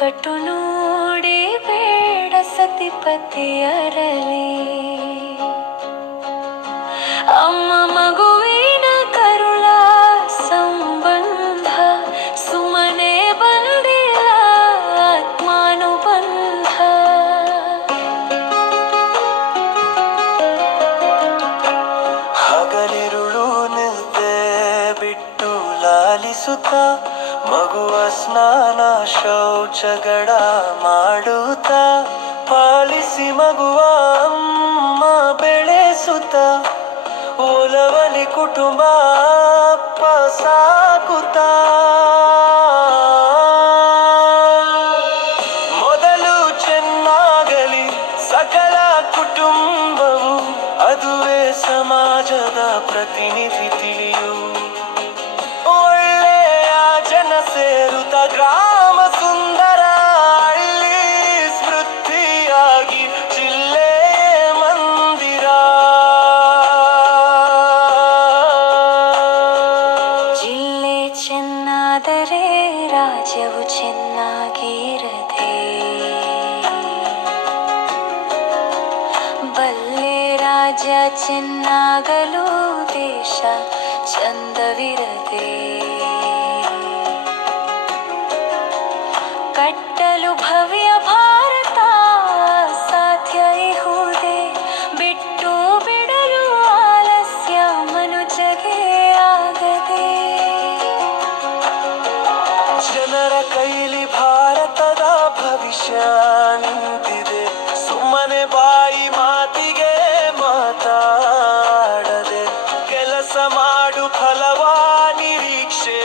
ಕಟು ನೋಡಿ ಬೇಡ ಸತಿಪತಿಯರಲಿ. ಅಮ್ಮ ಮಗುವಿನ ಕರುಳ ಸಂಬಂಧ ಸುಮ್ಮನೆ ಬಂದಿಲ್ಲ ಆತ್ಮಾನುಬಂಧ. ಹಗಲಿರುಳು ನಿಲ್ತೆ ಬಿಟ್ಟು ಲಾಲಿಸುತ್ತ ಮಗುವ ಸ್ನಾನ ಶೌಚಗಡ ಮಾಡುತ್ತ ಪಾಲಿಸಿ ಮಗುವ ಅಮ್ಮ ಬೆಳೆಸುತ್ತ ಓಲವಲಿ ಕುಟುಂಬ ಅಪ್ಪ ಸಾಕುತ್ತ. ಮೊದಲು ಚೆನ್ನಾಗಲಿ ಸಕಲ ಕುಟುಂಬವು, ಅದುವೇ ಸಮಾಜದ ಪ್ರತಿನಿಧಿ ತಿಳಿಯು. ಒಳ್ಳೆಯ ಜನ ಸೇರುತ್ತ ಗ್ರಾಮ ಸುಂದರ, ಹಳ್ಳಿ ಸ್ಮೃತಿಯಾಗಿ ಜಿಲ್ಲೆ ಮಂದಿರ. ಜಿಲ್ಲೆ ಚೆನ್ನಾದರೆ ರಾಜ್ಯವು ಚೆನ್ನಾಗಿರದೆ, ಬಲ್ಲೆ ರಾಜ್ಯ ಚೆನ್ನಾಗಲು ದೇಶ ಚಂದವಿರದೆ. ಕಟ್ಟಲು ಭವ್ಯ ಭಾರತ ಸಾಧ್ಯ ಇಹುದೇ, ಬಿಟ್ಟು ಬಿಡಲು ಆಲಸ್ಯ ಮನುಜಗೆ ಆಗದೆ. ಜನರ ಕೈಲಿ ಭಾರತದ ಭವಿಷ್ಯ ನಿಂತಿದೆ, ಸುಮ್ಮನೆ ಬಾಯಿ ಮಾತಿಗೆ ಮಾತಾಡದೆ. ಕೆಲಸ ಮಾಡು ಫಲವಾ ನಿರೀಕ್ಷೆ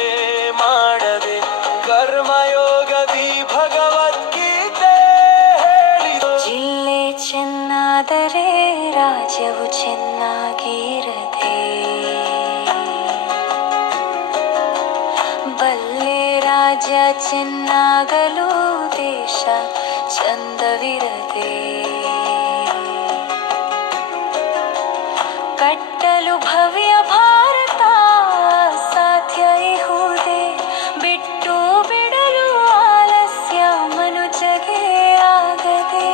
ಮಾಡದೆ, ಕರ್ಮಯೋಗದಿ ಭಗವದ್ಗೀತೆ ಹೇಳಿದೆ. ಜಿಲ್ಲೆ ಚೆನ್ನಾದರೆ ರಾಜ್ಯವು ಚೆನ್ನಾಗಿರದೆ, ಬಲ್ಲೆ ರಾಜ್ಯ ಚೆನ್ನಾಗಲು ದೇಶ ಚಂದವಿರದೆ. ಕಟ್ಟಲು ಭವ್ಯ ಭಾರತ ಸಾಧ್ಯ ಇಹುದೇ, ಬಿಟ್ಟು ಬಿಡಲು ಆಲಸ್ಯ ಮನುಜಗೆ ಆಗದೆ.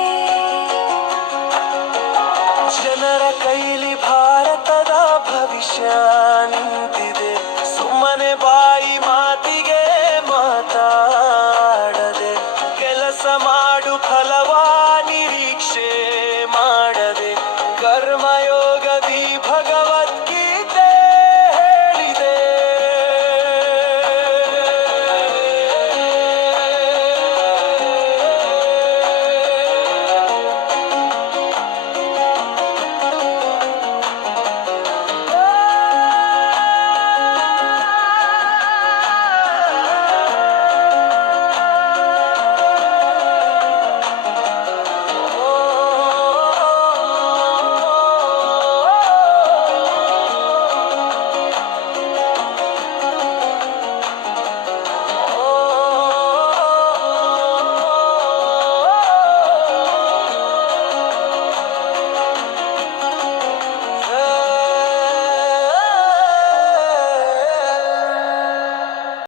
ಜನರ ಕೈಲಿ ಭಾರತದ ಭವಿಷ್ಯ ನಿಂತಿದೆ, ಸುಮ್ಮನೆ ಬಾಯಿ ಮಾತಿಗೆ ಮಾತಾಡದೆ. ಕೆಲಸ ಮಾಡು ಫಲ